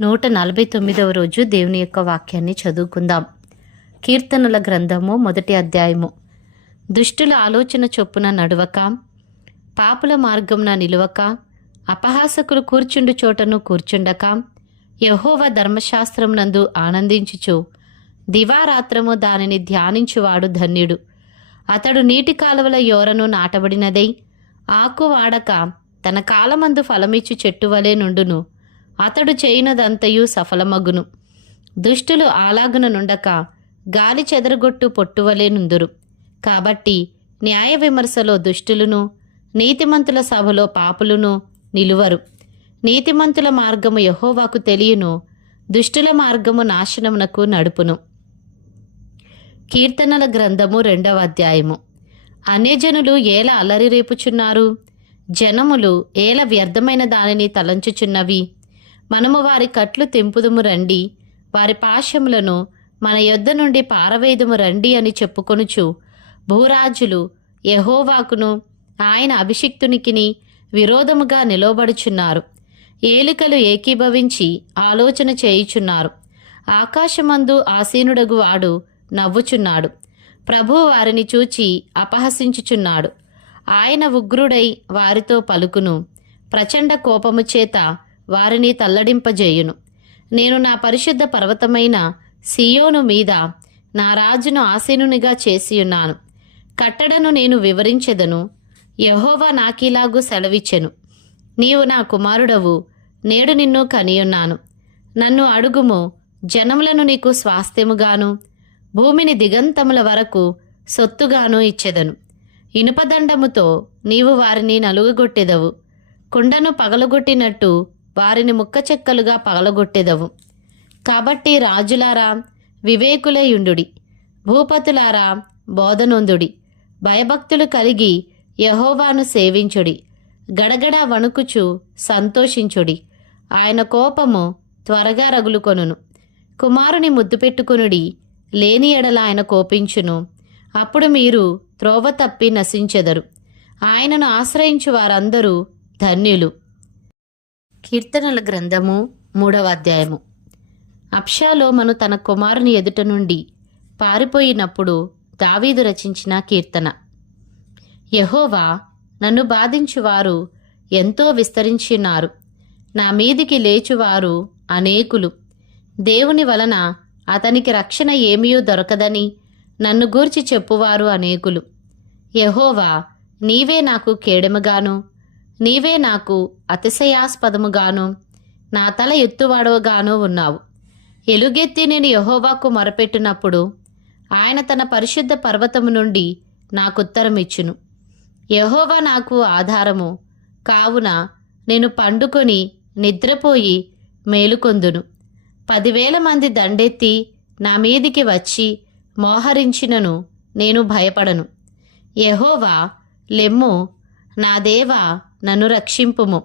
నూట నలభై తొమ్మిదవ రోజు దేవుని యొక్క వాక్యాన్ని చదువుకుందాం. కీర్తనల గ్రంథము మొదటి అధ్యాయము. దుష్టుల ఆలోచన చొప్పున నడవక పాపుల మార్గంన నిలవక అపహాసకులు కూర్చుండు చోటను కూర్చుండక యహోవ ధర్మశాస్త్రం నందు ఆనందించుచు దివారాత్రము దానిని ధ్యానించువాడు ధన్యుడు. అతడు నీటి కాలువల యోరను నాటబడినదై ఆకు వాడక తన కాలమందు ఫలమిచ్చు చెట్టు వలె నుండును. అతడు చేయినదంతయు సఫలమగును. దుష్టులు ఆలాగున నుండక గాలి చెదరగొట్టు పొట్టువలే నుందురు. కాబట్టి న్యాయ విమర్శలో దుష్టులను నీతిమంతుల సభలో పాపులను నిలువరు. నీతిమంతుల మార్గము యహోవాకు తెలియను దుష్టుల మార్గము నాశనమునకు నడుపును. కీర్తనల గ్రంథము రెండవ అధ్యాయము. అన్యజనులు ఏల అలరి రేపుచున్నారు? జనములు ఏల వ్యర్థమైన దానిని తలంచుచున్నవి? మనము వారి కట్లు తెంపుదుము రండి. వారి పాశములను మన యొద్ద నుండి పారవేదుము రండి అని చెప్పుకొనుచు భూరాజులు యహోవాకును ఆయన అభిషిక్తునికిని విరోధముగా నిలవబడుచున్నారు. ఏలికలు ఏకీభవించి ఆలోచన చేయుచున్నారు. ఆకాశమందు ఆసీనుడగు వాడు నవ్వుచున్నాడు. ప్రభు వారిని చూచి అపహసించుచున్నాడు. ఆయన ఉగ్రుడై వారితో పలుకును. ప్రచండ కోపము చేత వారిని తల్లడింపజేయును. నేను నా పరిశుద్ధ పర్వతమైన సియోను మీద నా రాజును ఆసీనునిగా చేసియున్నాను. కట్టడను నేను వివరించెదను. యహోవా నాకిలాగు సెలవిచ్చెను. నీవు నా కుమారుడవు. నేడు నిన్ను కనియున్నాను. నన్ను అడుగుము. జనములను నీకు స్వాస్థ్యముగాను భూమిని దిగంతముల వరకు సొత్తుగాను ఇచ్చెదను. ఇనుపదండముతో నీవు వారిని నలుగగొట్టెదవు. కుండను పగలగొట్టినట్టు వారిని ముక్కచెక్కలుగా పగలగొట్టెదవు. కాబట్టి రాజులారా వివేకులేయుండుడి. భూపతులారా బోధనొందుడి. భయభక్తులు కలిగి యహోవాను సేవించుడి. గడగడ వణుకుచు సంతోషించుడి. ఆయన కోపము త్వరగా రగులుకొనును. కుమారుని ముద్దు పెట్టుకునుడి లేని ఎడల ఆయన కోపించును. అప్పుడు మీరు త్రోవ తప్పి నశించెదరు. ఆయనను ఆశ్రయించు వారందరూ ధన్యులు. కీర్తనల గ్రంథము మూడవ అధ్యాయము. అప్షాలోమను తన కుమారుని ఎదుట నుండి పారిపోయినప్పుడు దావీదు రచించిన కీర్తన. యహోవా నన్ను బాధించువారు ఎంతో విస్తరించినారు నా మీదికి లేచువారు అనేకులు. దేవుని వలన అతనికి రక్షణ ఏమీయూ దొరకదని నన్ను గూర్చి చెప్పువారు అనేకులు. యహోవా నీవే నాకు కేడెమగాను? నీవే నాకు అతిశయాస్పదముగాను నా తల ఎత్తువాడవుగాను ఉన్నావు. ఎలుగెత్తి నేను యహోవాకు మొరపెట్టినప్పుడు ఆయన తన పరిశుద్ధ పర్వతము నుండి నాకుత్తరమిచ్చును. యహోవా నాకు ఆధారము కావున నేను పండుకొని నిద్రపోయి మేలుకొందును. పదివేల మంది దండెత్తి నా మీదికి వచ్చి మోహరించినను నేను భయపడను. యహోవా లెమ్ము నా దేవా నన్ను రక్షింపుము.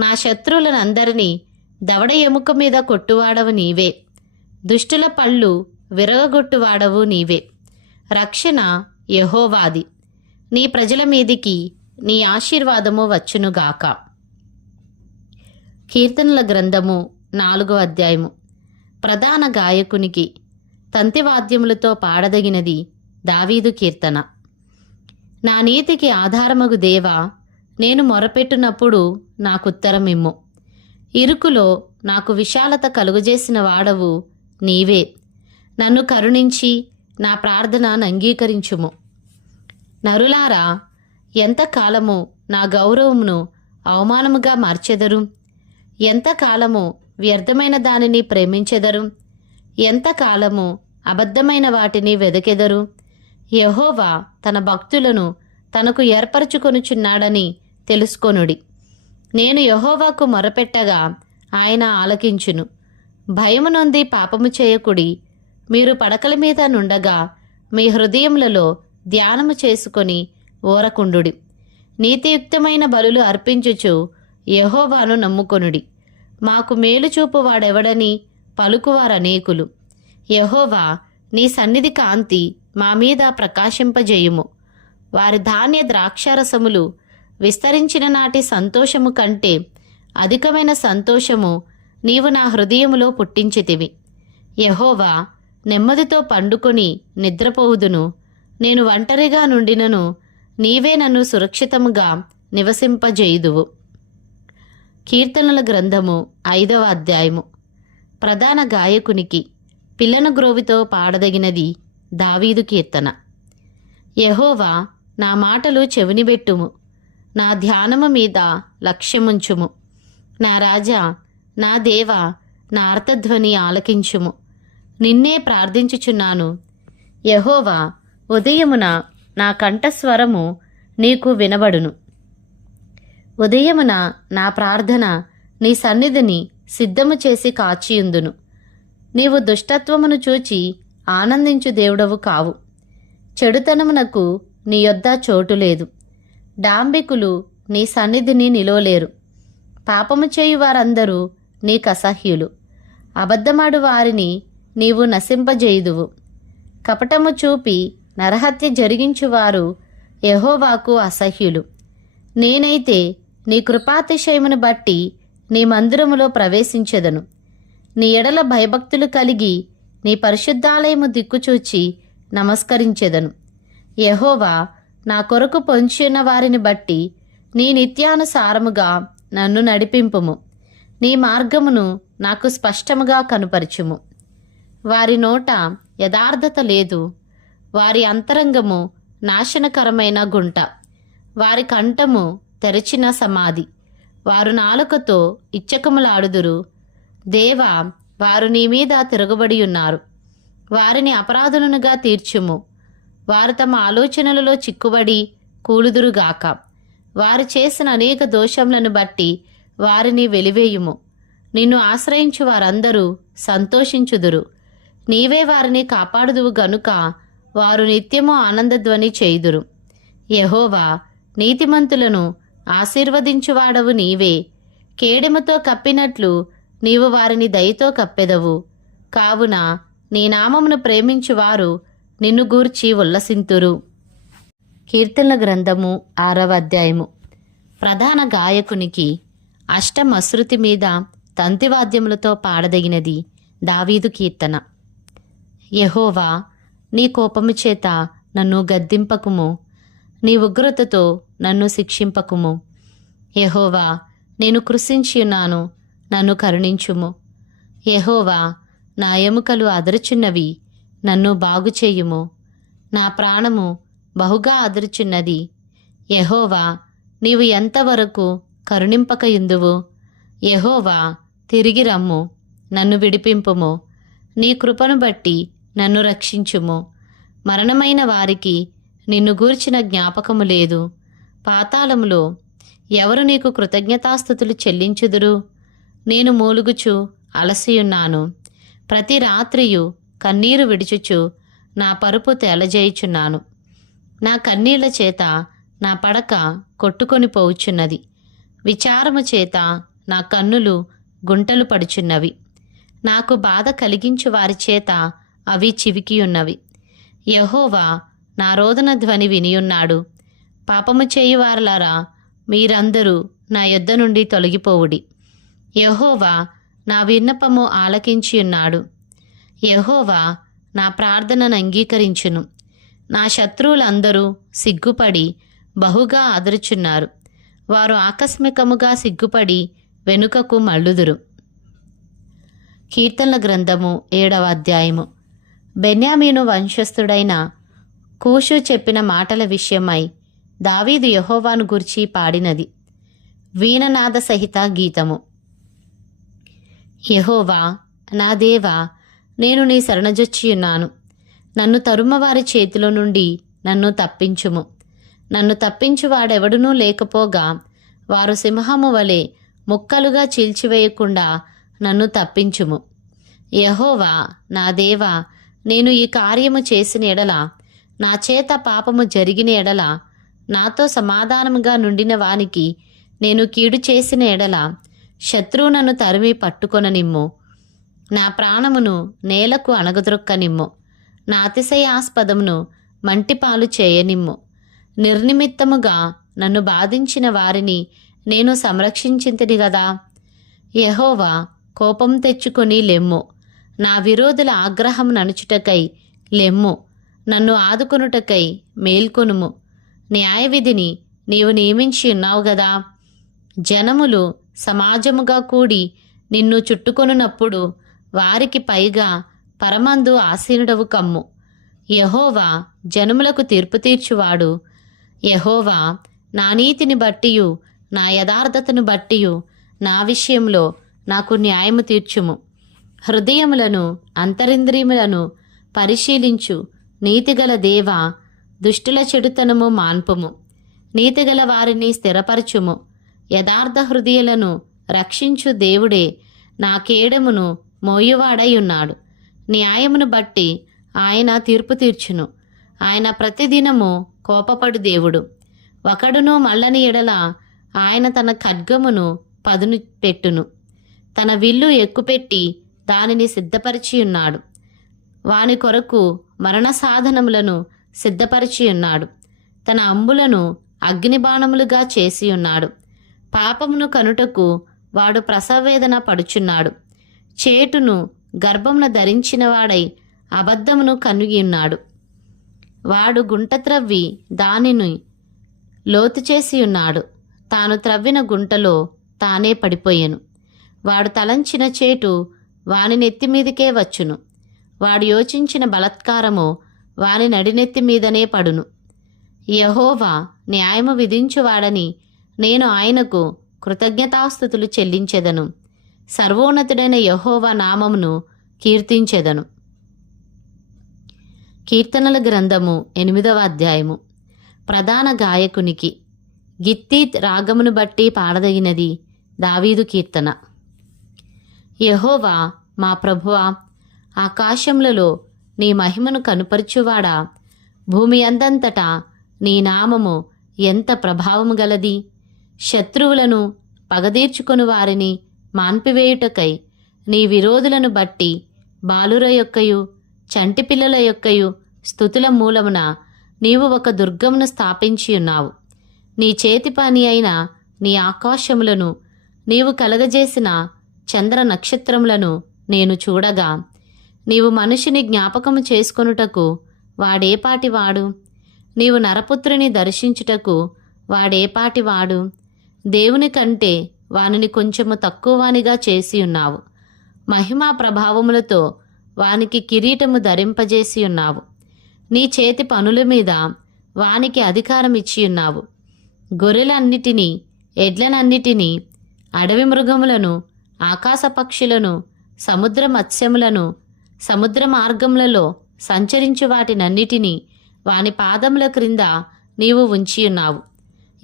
నా శత్రువులనందరినీ దవడ ఎముక మీద కొట్టువాడవు నీవే. దుష్టుల పళ్ళు విరగగొట్టువాడవు నీవే. రక్షణ యహోవాది. నీ ప్రజల మీదికి నీ ఆశీర్వాదము వచ్చునుగాక. కీర్తనల గ్రంథము నాలుగో అధ్యాయము. ప్రధాన గాయకునికి తంతివాద్యములతో పాడదగినది దావీదు కీర్తన. నా నీతికి ఆధారమగు దేవా నేను మొరపెట్టునప్పుడు నాకుత్తరమిమ్ము. ఇరుకులో నాకు విశాలత కలుగజేసిన వాడవు నీవే. నన్ను కరుణించి నా ప్రార్థనను అంగీకరించుము. నరులారా ఎంతకాలము నా గౌరవమును అవమానముగా మార్చెదరు? ఎంతకాలము వ్యర్థమైన దానిని ప్రేమించెదరు? ఎంతకాలము అబద్ధమైన వాటిని వెదకెదరు? యహోవా తన భక్తులను తనకు ఏర్పరచుకొనుచున్నాడని తెలుసుకొనుడి. నేను యహోవాకు మొరపెట్టగా ఆయన ఆలకించును. భయము నొంది పాపము చేయకుడి. మీరు పడకల మీద నుండగా మీ హృదయములలో ధ్యానము చేసుకొని ఓరకుండుడి. నీతియుక్తమైన బలులు అర్పించుచు యహోవాను నమ్ముకొనుడి. మాకు మేలు చూపువాడెవడని పలుకువారనేకులు యహోవా నీ సన్నిధి కాంతి మా మీద ప్రకాశింపజేయుము. వారి ధాన్య ద్రాక్షారసములు విస్తరించిన నాటి సంతోషము కంటే అధికమైన సంతోషము నీవు నా హృదయములో పుట్టించితివి. యహోవా నెమ్మదితో పండుకొని నిద్రపోవుదును. నేను ఒంటరిగా నుండినను నీవే నన్ను సురక్షితముగా నివసింపజేయుదువు. కీర్తనల గ్రంథము ఐదవ అధ్యాయము. ప్రధాన గాయకునికి పిల్లన గ్రోవితో పాడదగినది దావీదు కీర్తన. యహోవా నా మాటలు చెవినిబెట్టుము. నా ధ్యానము మీద లక్ష్యముంచుము. నా రాజా నా దేవ నా అర్థధ్వని ఆలకించుము. నిన్నే ప్రార్థించుచున్నాను. యహోవా ఉదయమున నా కంఠస్వరము నీకు వినబడును. ఉదయమున నా ప్రార్థన నీ సన్నిధిని సిద్ధము చేసి కాచియుందును. నీవు దుష్టత్వమును చూచి ఆనందించు దేవుడవు కావు. చెడుతనమునకు నీ యొద్ద చోటు లేదు. డాంబికులు నీ సన్నిధిని నిలోలేరు పాపము చేయు వారందరూ నీకసహ్యులు అబద్ధమాడు వారిని నీవు నశింపజేయుదువు. కపటము చూపి నరహత్య జరిగించువారు యహోవాకు అసహ్యులు. నేనైతే నీ కృపాతిశయమును బట్టి నీ మందిరములో ప్రవేశించెదను. నీ ఎడల భయభక్తులు కలిగి నీ పరిశుద్ధాలయము దిక్కుచూచి నమస్కరించెదను. యహోవా నా కొరకు పొంచిన వారిని బట్టి నీ నిత్యానుసారముగా నన్ను నడిపింపుము. నీ మార్గమును నాకు స్పష్టముగా కనుపరచుము. వారి నోట యథార్థత లేదు. వారి అంతరంగము నాశనకరమైన గుంట. వారి కంఠము తెరచిన సమాధి. వారు నాలుకతో ఇచ్చకములాడుదురు. దేవ వారు నీ మీద తిరగబడి ఉన్నారు. వారిని అపరాధులనుగా తీర్చుము. వారు తమ ఆలోచనలలో చిక్కుబడి కూలుదురుగాక. వారు చేసిన అనేక దోషములను బట్టి వారిని వెలివేయుము. నిన్ను ఆశ్రయించు వారందరూ సంతోషించుదురు. నీవే వారిని కాపాడుదువు గనుక వారు నిత్యము ఆనందధ్వని చేయుదురు. యహోవా నీతిమంతులను ఆశీర్వదించువాడవు నీవే. కేడెముతో కప్పినట్లు నీవు వారిని దయతో కప్పెదవు. కావున నీ నామమును ప్రేమించువారు నిన్ను గూర్చి ఉల్లసింతురు. కీర్తనల గ్రంథము ఆరవ అధ్యాయము. ప్రధాన గాయకునికి అష్టమశృతి మీద తంతివాద్యములతో పాడదగినది దావీదు కీర్తన. యహోవా నీ కోపము చేత నన్ను గద్దింపకుము. నీ ఉగ్రతతో నన్ను శిక్షింపకుము. యహోవా నేను కృషించి ఉన్నాను నన్ను కరుణించుము. యహోవా నా ఎముకలు అదరుచున్నవి నన్ను బాగుచేయుము నా ప్రాణము బహుగా అదురుచున్నది. యహోవా నీవు ఎంతవరకు కరుణింపకయుందువు? యహోవా తిరిగి రమ్ము నన్ను విడిపింపుము. నీ కృపను బట్టి నన్ను రక్షించుము. మరణమైన వారికి నిన్ను గూర్చిన జ్ఞాపకము లేదు. పాతాళములో ఎవరు నీకు కృతజ్ఞతాస్థుతులు చెల్లించుదురు? నేను మూలుగుచు అలసియున్నాను. ప్రతి రాత్రియు కన్నీరు విడిచుచు నా పరుపు తేలజేయుచున్నాను. నా కన్నీళ్ళ చేత నా పడక కొట్టుకొని పోవుచున్నది. విచారము చేత నా కన్నులు గుంటలు పడుచున్నవి. నాకు బాధ కలిగించు వారి చేత అవి చివికియున్నవి. యహోవా నా రోదన ధ్వని వినియున్నాడు. పాపము చేయువారలారా మీరందరూ నా యొద్ద నుండి తొలగిపోవుడి. యహోవా నా విన్నపము ఆలకించి ఉన్నాడు యహోవా నా ప్రార్థనను అంగీకరించును. నా శత్రువులందరూ సిగ్గుపడి బహుగా అదరుచున్నారు. వారు ఆకస్మికముగా సిగ్గుపడి వెనుకకు మళ్ళుదురు. కీర్తనల గ్రంథము ఏడవ అధ్యాయము. బెన్యామీను వంశస్థుడైన కూషు చెప్పిన మాటల విషయమై దావీదు యహోవాను గుర్చి పాడినది. వీణనాద సహిత గీతము. యహోవా నా దేవా నేను నీ శరణజొచ్చియున్నాను నన్ను తరుమవారి చేతిలో నుండి నన్ను తప్పించుము. నన్ను తప్పించువాడెవడునూ లేకపోగా వారు సింహము వలె ముక్కలుగా చీల్చివేయకుండా నన్ను తప్పించుము. యహోవా నా దేవా నేను ఈ కార్యము చేసిన ఎడల నా చేత పాపము జరిగిన ఎడల నాతో సమాధానముగా నుండిన వానికి నేను కీడు చేసిన ఎడల శత్రువు నన్ను తరిమి పట్టుకొననిమ్ము. నా ప్రాణమును నేలకు అణగదొక్కనిమ్ము నా అతిశయాస్పదమును మంటిపాలు చేయనిమ్ము. నిర్నిమిత్తముగా నన్ను బాధించిన వారిని నేను సంరక్షించింతిని గదా? యహోవా కోపం తెచ్చుకొని లెమ్ము. నా విరోధుల ఆగ్రహం నడుచుటకై లెమ్ము. నన్ను ఆదుకొనుటకై మేల్కొనుము. న్యాయవిధిని నీవు నియమించి ఉన్నావు గదా? జనములు సమాజముగా కూడి నిన్ను చుట్టుకొనున్నప్పుడు వారికి పైగా పరమందు ఆసీనుడవు కమ్ము. యహోవా జనుములకు తీర్పు తీర్చువాడు. యహోవా నా నీతిని బట్టియు నా యథార్థతను బట్టియు నా విషయంలో నాకు న్యాయము తీర్చుము. హృదయములను అంతరింద్రియములను పరిశీలించు. నీతిగల దేవ దుష్టుల చెడుతనము మాన్పుము. నీతిగల వారిని స్థిరపరచుము. యథార్థ హృదయులను రక్షించు దేవుడే నా కేడమును మోయువాడై ఉన్నాడు న్యాయమును బట్టి ఆయన తీర్పు తీర్చును. ఆయన ప్రతిదినము కోపపడు దేవుడు. ఒకడును మళ్ళని ఎడల ఆయన తన ఖడ్గమును పదును పెట్టును. తన విల్లు ఎక్కుపెట్టి దానిని సిద్ధపరిచి ఉన్నాడు వాని కొరకు మరణ సాధనములను సిద్ధపరిచి ఉన్నాడు తన అంబులను అగ్నిబాణములుగా చేసి ఉన్నాడు పాపమును కనుటకు వాడు ప్రసవేదన పడుచున్నాడు. చేటును గర్భమున ధరించినవాడై అబద్ధమును కనుగియున్నాడు. వాడు గుంట త్రవ్వి దానిని లోతు చేసి ఉన్నాడు తాను త్రవ్విన గుంటలో తానే పడిపోయెను. వాడు తలంచిన చేటు వాని నెత్తి మీదకే వచ్చును. వాడు యోచించిన బలత్కారము వాని నడినెత్తి మీదనే పడును. యహోవా న్యాయము విధించువాడని నేను ఆయనకు కృతజ్ఞతాస్థుతులు చెల్లించెదను. సర్వోన్నతుడైన యహోవా నామమును కీర్తించెదను. కీర్తనల గ్రంథము ఎనిమిదవ అధ్యాయము. ప్రధాన గాయకునికి గిత్తీత్ రాగమును బట్టి పాడదగినది దావీదు కీర్తన. యహోవా మా ప్రభువా ఆకాశములలో నీ మహిమను కనుపరుచువాడా? భూమి అందంతటా నీ నామము ఎంత ప్రభావము గలది? శత్రువులను పగదీర్చుకొని వారిని మాన్పివేయుటకై నీ విరోధులను బట్టి బాలుర యొక్కయు చంటి పిల్లల యొక్కయు స్థుతుల మూలమున నీవు ఒక దుర్గమును స్థాపించి ఉన్నావు. నీ చేతి పని అయిన నీ ఆకాశములను నీవు కలగజేసిన చంద్ర నక్షత్రములను నేను చూడగా నీవు మనిషిని జ్ఞాపకము చేసుకొనుటకు వాడేపాటి వాడు. నీవు నరపుత్రుని దర్శించుటకు వాడేపాటి వాడు. దేవుని కంటే వానిని కొంచెము తక్కువవానిగా చేసి ఉన్నావు. మహిమా ప్రభావములతో వానికి కిరీటము ధరింపజేసి ఉన్నావు. నీ చేతి పనుల మీద వానికి అధికారం ఇచ్చి ఉన్నావు. గొర్రెలన్నిటినీ ఎడ్లనన్నిటినీ అడవి మృగములను ఆకాశ పక్షులను సముద్ర మత్స్యములను సముద్ర మార్గములలో సంచరించు వాటినన్నిటినీ వాని పాదముల క్రింద నీవు ఉంచి ఉన్నావు.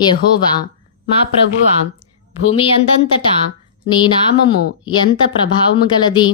యహోవా మా ప్రభువా భూమి అందంతటా నీ నామము ఎంత ప్రభావము గలది?